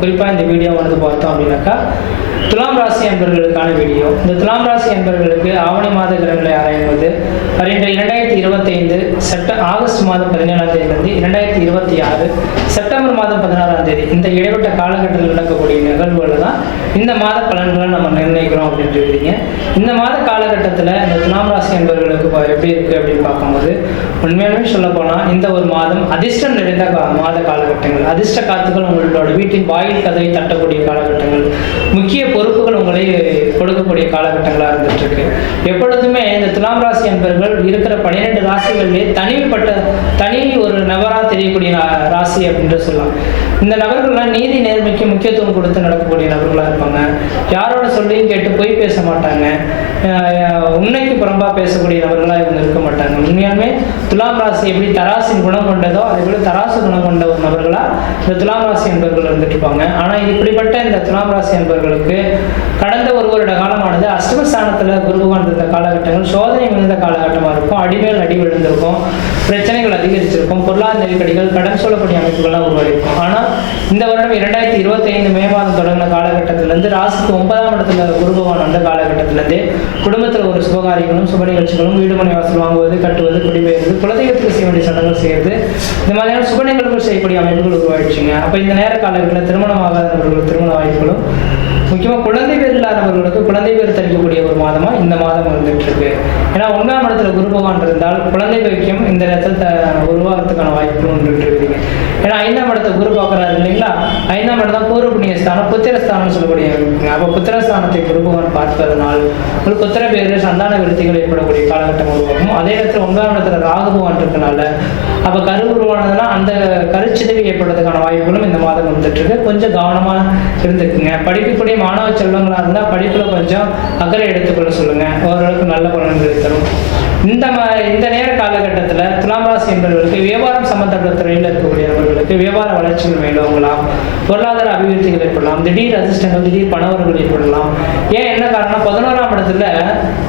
குறிப்பாக இந்த வீடியோ வந்து பார்த்தோம் அப்படின்னாக்கா துலாம் ராசி அன்பர்களுக்கான வீடியோ. இந்த துலாம் ராசி அன்பர்களுக்கு ஆவணி மாத கிரகங்களை ஆராயும்போது வருகின்ற 2025 ஆகஸ்ட் மாதம் 17ஆம் தேதியிலிருந்து 2026 செப்டம்பர் மாதம் 16ஆம் தேதி இந்த இடைப்பட்ட காலகட்டத்தில் நடக்கக்கூடிய நிகழ்வுகளை தான் இந்த மாத பலன்களை நம்ம நிர்ணயிக்கிறோம் அப்படின்றீங்க. இந்த மாத காலகட்டத்தில் இந்த துலாம் ராசி அன்பர்களுக்கு எப்படி இருக்குது அப்படின்னு பார்க்கும்போது உண்மையாலுமே சொல்ல போனால் இந்த ஒரு மாதம் அதிர்ஷ்டம் நிறைந்த மாத காலகட்டங்கள், அதிர்ஷ்ட காத்துக்கள் உங்களோட வீட்டின் வாயில் கதவை தட்டக்கூடிய காலகட்டங்கள், முக்கிய பொறுப்புகள் உங்களை கொடுக்கக்கூடிய காலகட்டங்களாக இருந்துட்டு இருக்கு. எப்பொழுதுமே இந்த துலாம் ராசி அன்பர்கள் இருக்கிற 12 ராசிகளிலே தனி ஒரு நபராக தெரியக்கூடிய ராசி அப்படின்ற சொல்லலாம். இந்த நபர்கள்லாம் நீதி நேர்மைக்கு முக்கியத்துவம் கொடுத்து நடக்கக்கூடிய நபர்களாக இருப்பாங்க. யாரோட சொல்லியும் கேட்டு போய் பேச மாட்டாங்க. உண்மைக்கு புறம்பாக பேசக்கூடிய நபர்களாக இவங்க இருக்க மாட்டாங்க. உண்மையாலுமே துலாம் ராசி எப்படி தராசின் குணம் கொண்டதோ அதே போல தராசு குணம் கொண்ட ஒரு நபர்களாக இந்த துலாம் ராசி என்பர்கள் இருந்துட்டு இருப்பாங்க. ஆனால் இப்படிப்பட்ட இந்த துலாம் ராசி என்பர்களுக்கு கடந்த ஒரு வருட காலமானது அஷ்டமஸ்தானத்தில் குரு பகவான் இருந்த காலகட்டங்கள் சோதனை மிகுந்த காலகட்டமாக இருக்கும். அடிமேல் அடி விழுந்திருக்கும், பிரச்சனைகள் அதிகரிச்சிருக்கும், பொருளாதார நெருக்கடிகள், கடன் சொல்லக்கூடிய அமைப்புகள்லாம் உருவாயிருக்கும். ஆனால் இந்த வருடம் 2025 மே மாதம் தொடங்கின காலகட்டத்திலிருந்து ராசிக்கு 9ஆம் இடத்துல குரு பகவான் வந்த காலகட்டத்திலிருந்தே குடும்பத்தில் ஒரு சுபகாரியங்களும் சுப நிகழ்ச்சிகளும், வீடு மனை வாசல் வாங்குவது, கட்டுவது, குடிபெயர்வது, குலதெய்வத்துக்கு செய்ய வேண்டிய சடங்குகள் செய்வது, இந்த மாதிரியான சுப நிகழ்வுகள் செய்யக்கூடிய அமைப்புகள் உருவாயிடுச்சுங்க. அப்போ இந்த நேர காலங்களில் திருமணம் ஆகாதவர்களுக்கு திருமண வாய்ப்புகளும், முக்கியமாக குழந்தை பேர் இல்லாதவர்களுக்கு குழந்தை பேர் தரிக்கக்கூடிய ஒரு மாதமா இந்த மாதம் வந்துட்டு இருக்கு. ஏன்னா 1ஆம் இடத்துல குரு பகவான் இருந்தால் குழந்தை பேருக்கும் இந்த நேரத்தில் உருவாகிறதுக்கான வாய்ப்புகள் வந்துட்டு இருக்குதுங்க. ஏன்னா 5ஆம் இடத்தை குரு பார்க்குறாரு இல்லைங்களா. 5ஆம் இடம் தான் பூர்வ புண்ணிய ஸ்தானம், புத்திரஸ்தானம் சொல்லக்கூடிய. அப்போ புத்திரஸ்தானத்தை குரு பகவான் பார்ப்பதனால் ஒரு புத்திர பேரு சந்தான விருத்திகள் ஏற்படக்கூடிய காலகட்டம் உருவாகும். அதே நேரத்தில் 9ஆம் இடத்துல ராகு பகவான் இருக்கனால அப்போ கரு உருவானதுன்னா அந்த கருச்சிதவி ஏற்படுறதுக்கான வாய்ப்புகளும் இந்த மாதம் வந்துட்டு இருக்கு. கொஞ்சம் கவனமாக இருந்துக்குங்க. படிக்கக்கூடிய மாணவ செல்வங்களாக இருந்தால் படிப்பில் கொஞ்சம் அக்கறை எடுத்துக்கொள்ள சொல்லுங்க. ஓரளவுக்கு நல்ல பலன்களை தரும். இந்த நேர காலகட்டத்தில் துலாம் ராசி என்பவர்களுக்கு வியாபாரம் சம்பந்தப்பட்ட துறையில் இருக்கக்கூடிய நபர்களுக்கு வியாபார வளர்ச்சிகள் மேலோங்கலாம், பொருளாதார அபிவிருத்திகள் ஏற்படலாம், திடீர் அதிர்ஷ்டங்கள், திடீர் பணவர்கள் ஏற்படலாம். என்ன காரணம், 11ஆம் இடத்துல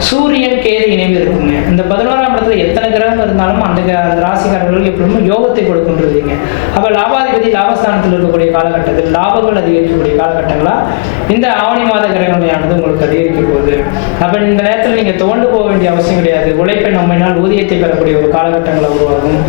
சூரியன் கேது இணைந்து இருக்குங்க. இந்த 11ஆம் இடத்துல எத்தனை கிரகம் இருந்தாலும் அந்த ராசிக்காரர்களுக்கு எப்படியும் யோகத்தை கொடுக்கின்றீங்க. அப்போ லாபாதிபதி லாபஸ்தானத்தில் இருக்கக்கூடிய காலகட்டத்தில் லாபங்கள் அதிகரிக்கக்கூடிய காலகட்டங்களா இந்த ஆவணி மாத கிரகங்களானது உங்களுக்கு அதிகரிக்க போகுது. அப்போ இந்த நேரத்தில் நீங்கள் துவண்டு போக வேண்டிய அவசியம் கிடையாது. உழைப்பை நம்மினால் ஊதியத்தை பெறக்கூடிய ஒரு காலகட்டங்களை உருவாகும்.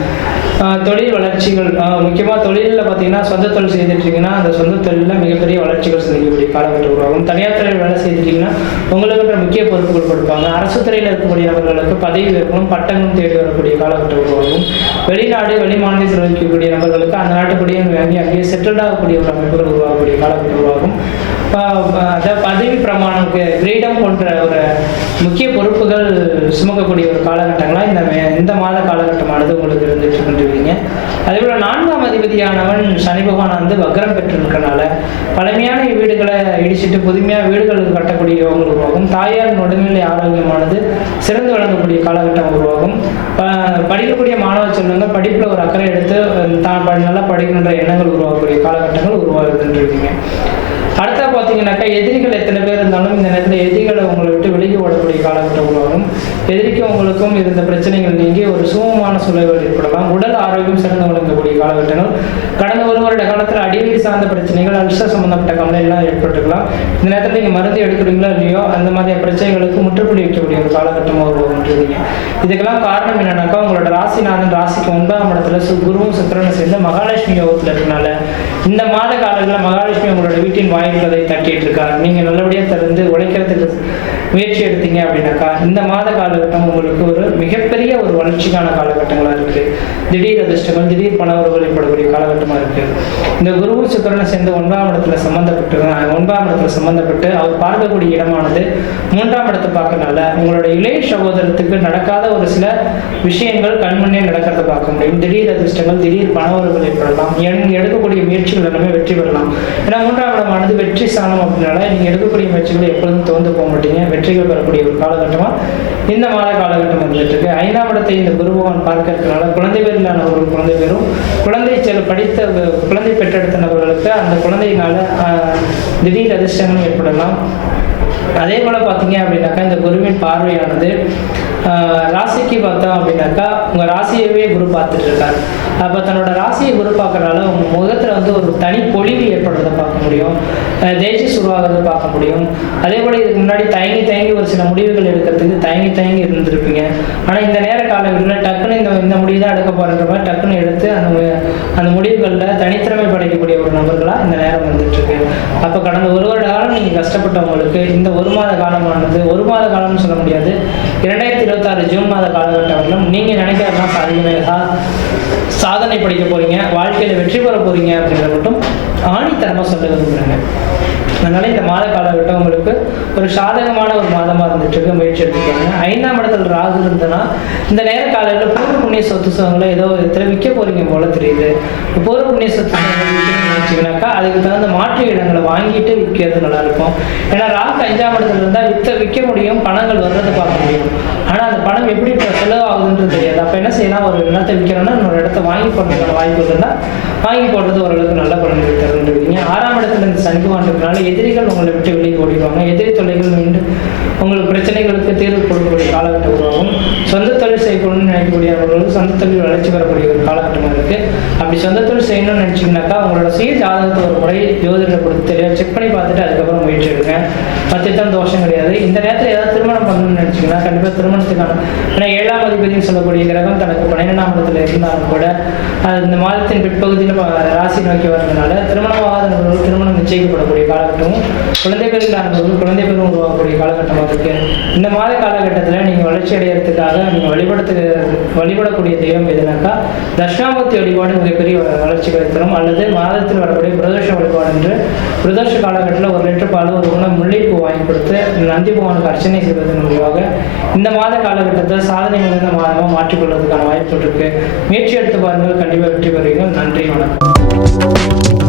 தொழில் வளர்ச்சிகள், முக்கியமாக தொழிலில் பார்த்தீங்கன்னா சொந்த தொழில் செய்துட்டீங்கன்னா அந்த சொந்த தொழிலில் மிகப்பெரிய வளர்ச்சிகள் செய்யக்கூடிய காலகட்டம் உருவாகும். தனியார் துறையில் வேலை செய்துட்டீங்கன்னா உங்களுக்கு முக்கிய பொறுப்புகள் கொடுப்பாங்க. அரசு துறையில் இருக்கக்கூடிய நபர்களுக்கு பதவி உயர்வும் பட்டங்களும் தேடி வரக்கூடிய காலகட்டம் உருவாகும். வெளிநாடு வெளிமாநிலத்தில் இருக்கக்கூடிய நபர்களுக்கு அந்த நாட்டுக்குடியே வாங்கி அங்கேயே செட்டில்ட் ஆகக்கூடிய ஒரு அமைப்புகள் உருவாகக்கூடிய காலகட்டம் உருவாகும். பதவி பிரமாணம், கிரீடம் போன்ற ஒரு முக்கிய பொறுப்புகள் சுமக்கக்கூடிய ஒரு காலகட்டங்களாக இந்த மாத காலகட்டமானது உங்களுக்கு இருந்துட்டு கொண்டிருக்கீங்க. அதே போல 4ஆம் அதிபதியானவன் சனி பகவான் வந்து வக்ரம் பெற்றிருக்கனால பழமையான வீடுகளை இடிச்சிட்டு புதுமையாக வீடுகள் கட்டக்கூடிய யோகம் உருவாகும். தாயாரின் உடல்நிலை ஆரோக்கியமானது சிறந்து வழங்கக்கூடிய காலகட்டம் உருவாகும். படிக்கக்கூடிய மாணவ செல்வங்கள் படிப்பில் ஒரு அக்கறை எடுத்து தான் நல்லா படிக்கின்ற எண்ணங்கள் உருவாகக்கூடிய காலகட்டங்கள் உருவாகுதுன்றீங்க. அடுத்தா பார்த்தீங்கன்னாக்கா எதிரிகள் எத்தனை பேர் இருந்தாலும் இந்த நேரத்தில் எதிரிகளை உங்களை விட்டு விலகி ஓடக்கூடிய காலகட்டம் உருவாகும். எதிரிக்கும் உங்களுக்கும் இருந்த பிரச்சனைகள் நீங்கி ஒரு சுகமான சூழல்கள் ஏற்படலாம். உடல் ஆரோக்கியம் சிறந்து வழங்கக்கூடிய காலகட்டங்கள். கடந்த ஒரு வருட காலத்தில் அடிவெளி சார்ந்த பிரச்சனைகள், அல்சர் சம்பந்தப்பட்ட கவலைகள்லாம் ஏற்பட்டுக்கலாம். இந்த நேரத்தில் நீங்கள் மருந்து எடுக்கிறீங்களோ இல்லையோ அந்த மாதிரி பிரச்சனைகளுக்கு முற்றுப்புள்ளி வைக்கக்கூடிய ஒரு காலகட்டமாக உருவாகுன்றீங்க. இதுக்கெல்லாம் காரணம் என்னன்னாக்கா உங்களோட ராசிநாதன் ராசிக்கு 9ஆம் இடத்துல குருவும் சுக்கிரனும் சேர்ந்து மகாலட்சுமி யோகத்தில் இருக்கனால இந்த மாத காலங்களில் மகாலட்சுமி உங்களோட வீட்டின் வாயில்களை தட்டிட்டு இருக்காரு. நீங்கள் நல்லபடியாக திறந்து உழைக்கிறதுக்கு முயற்சி எடுத்தீங்க அப்படின்னாக்கா இந்த மாத காலகட்டம் உங்களுக்கு ஒரு மிகப்பெரிய ஒரு வளர்ச்சிக்கான காலகட்டங்களாக இருக்குது. திடீர் அதிர்ஷ்டங்கள், திடீர் பணவரவுகள் ஏற்படக்கூடிய காலகட்டமாக இருக்குது. இந்த குருவும் சுக்கிரனும் சேர்ந்து 9ஆம் இடத்துல சம்பந்தப்பட்டு அவர் பார்க்கக்கூடிய இடமானது 3ஆம் இடத்தை பார்க்கறதுனால உங்களோட இளைய சகோதரத்துக்கு நடக்காத ஒரு சில விஷயங்கள் கண்முன்னே நடக்கிறத பார்க்க முடியும். திடீர் அதிர்ஷ்டங்கள், திடீர் பணவரவுகள் ஏற்படலாம். எடுக்கக்கூடிய முயற்சிகள் எல்லாமே வெற்றி பெறலாம். ஏன்னா 3ஆம் இடமானது வெற்றி ஸ்தானம் அப்படின்னால நீங்கள் எடுக்கக்கூடிய முயற்சிகளை எப்பொழுதும் தோந்து போக மாட்டீங்க. வெற்றிகள் பெறக்கூடிய ஒரு காலகட்டமாக இந்த மாத காலகட்டம் வந்துட்டு இருக்கு. 5ஆம் இடத்தை இந்த குரு பகவான் பார்க்க இருக்கிறனால குழந்தை பேரிலான ஒரு குழந்தை பேரும் குழந்தை பெற்றெடுத்த நபர்களுக்கு அந்த குழந்தையினால திடீர் அதிர்ஷ்டங்களும் ஏற்படலாம். அதே போல் பார்த்தீங்க அப்படின்னாக்கா இந்த குருவின் பார்வையானது ராசிக்கு பார்த்தோம் அப்படின்னாக்கா உங்கள் ராசியவே குரு பார்த்துட்டு இருக்காரு. அப்போ தன்னோட ராசியை குரு பார்க்கறனால உங்கள் முகத்தில் வந்து ஒரு தனி பொலிவு ஏற்படுறதை பார்க்க முடியும், தேஜஸ் உருவாகிறத பார்க்க முடியும். அதே போல் இதுக்கு முன்னாடி தயங்கி ஒரு சில முடிவுகள் எடுக்கிறதுக்கு தயங்கி இருந்திருப்பீங்க. ஆனால் இந்த நேர காலங்களில் டக்குன்னு இந்த முடிவு தான் எடுக்க போகிற மாதிரி டக்குன்னு எடுத்து அந்த முடிவுகளில் தனித்திறமை படைக்கக்கூடிய ஒரு நபர்களாக இந்த நேரம் வந்துட்டுருக்கு. அப்போ கடந்த ஒரு வருட காலம் நீங்கள் கஷ்டப்பட்டவங்களுக்கு இந்த ஒரு மாத காலமானது, ஒரு மாத காலம்னு சொல்ல முடியாது, 2026 ஜூன் மாத காலகட்டத்திலும் நீங்கள் நினைக்கிறதெல்லாம் சாதனை படிக்க போகிறீங்க, வாழ்க்கையில் வெற்றி பெற போகிறீங்க அப்படிங்கிறத மட்டும் ஆணித்தரமாக சொல்ல விரும்புகிறேங்க. அதனால இந்த மாத காலகட்டம் உங்களுக்கு ஒரு சாதகமான ஒரு மாதமாக இருந்துட்டு முயற்சி எடுத்துக்காங்க. 5ஆம் இடத்துல ராகு இருந்ததுன்னா இந்த நேர காலையில் பூர்வ புண்ணிய சொத்து சுகங்களை ஏதோ விதத்தில் விற்க போறீங்க போல தெரியுது. பூர்வ புண்ணிய சொத்து வச்சுக்கினாக்கா அதுக்கு தகுந்த மாற்று இடங்களை வாங்கிட்டு விற்கிறது நல்லா இருக்கும். ஏன்னா ராகு 5ஆம் இடத்துல இருந்தால் விற்க முடியும், பணங்கள் வர்றதை பார்க்க முடியும். ஆனால் அந்த பணம் எப்படி செலவு ஆகுதுன்றது தெரியாது. அப்போ என்ன செய்யலாம், ஒரு இடத்தை விற்கிறோன்னா இன்னொரு இடத்த வாங்கி போடுறதுக்கான வாய்ப்பு இருந்தால் வாங்கி போடுறது ஓரளவுக்கு நல்ல பலன்கள் தருந்துருக்கீங்க. 6ஆம் இடத்துல இந்த சனி பகவான்றதுனால எதிரிகள் உங்களை விட்டு வெளியே ஓடிடுவாங்க. எதிரி தொல்லைகள் மீண்டும் உங்களுக்கு பிரச்சனைகளுக்கு தீர்வு கொடுக்கக்கூடிய காலகட்டம் உருவாகும். சொந்த தொழில் செய்யணும்னு நினைக்கக்கூடியவர்களுக்கு சொந்த தொழில் வளர்ச்சி பெறக்கூடிய ஒரு காலகட்டமாக இருக்குது. அப்படி சொந்த தொழில் செய்யணும்னு நினச்சிங்கனாக்கா உங்களோட சுய ஜாதகத்தை ஒரு முறை ஜோதிடர் கொடுத்து தெளிவாக செக் பண்ணி பார்த்துட்டு அதுக்கப்புறம் முயற்சி எடுங்க. மத்தியத்தான் தோஷம் கிடையாது. இந்த நேரத்தில் ஏதாவது திருமணம் பண்ணணும்னு நினச்சிங்கன்னா கண்டிப்பாக திருமணத்துக்கான, ஏன்னா 7ஆம் அதிபதினு சொல்லக்கூடிய கிரகம் தனக்கு 12ஆம் இடத்துல இருந்தாலும் கூட இந்த மாதத்தின் பிற்பகுதியில் ராசி நோக்கி வர்றதுனால திருமணமாகாத நபர்கள் திருமணம் நிச்சயிக்கப்படக்கூடிய காலகட்டமும், குழந்தைகள் இல்லாதவர்கள் குழந்தை பெரும் உருவாக்கக்கூடிய காலகட்டமாக இருக்கு. இந்த மாத காலகட்டத்தில் நீங்கள் வளர்ச்சி அடைகிறதுக்காக நீங்கள் வழிபடக்கூடிய தெய்வம் எதுனாக்கா தட்சிணாமூர்த்தி வழிபாடு மிகப்பெரிய வளர்ச்சிகளை தரும். அல்லது மாதத்தில் வரக்கூடிய பிரதோஷ வழிபாடு என்று பிரதோஷ காலகட்டத்தில் 1 லிட்டர் பால், ஒரு குணம் முல்லைப்பூ வாங்கி கொடுத்து நந்தி பகவானுக்கு அர்ச்சனை செய்வதன் மூலமாக இந்த மாத காலகட்டத்தில் சாதனை மிகுந்த மாதமாக மாற்றிக்கொள்வதற்கான வாய்ப்பு இருக்கு. முயற்சி எடுத்து பாருங்கள், கண்டிப்பாக வெற்றி பெறுவீர்கள். நன்றி, வணக்கம்.